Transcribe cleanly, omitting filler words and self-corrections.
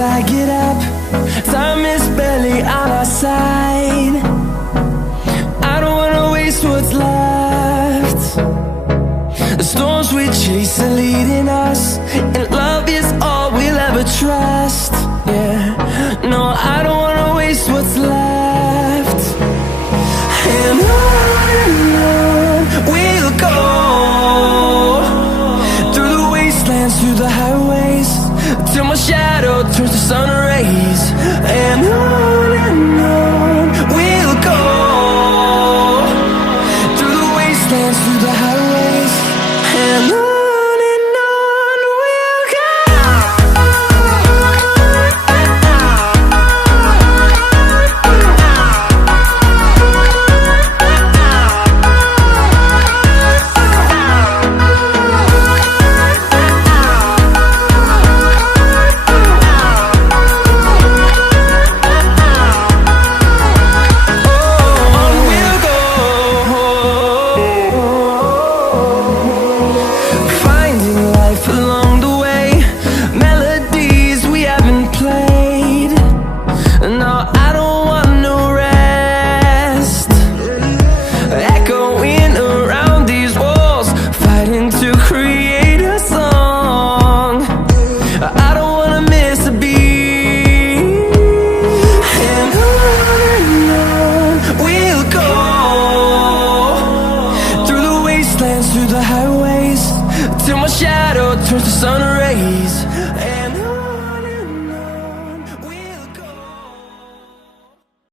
till I get up. Time is barely on our side. I don't wanna waste what's left. The storms we chase are leading us, and love is all we'll ever trust. Yeah, no, I don't wanna waste what's left. And on we'll go, through the wastelands, through the highways, till my shadow turns to sun rays. And on we'll go, through the wastelands, through the highways, and on we'll go. Through the highways, till my shadow turns to sun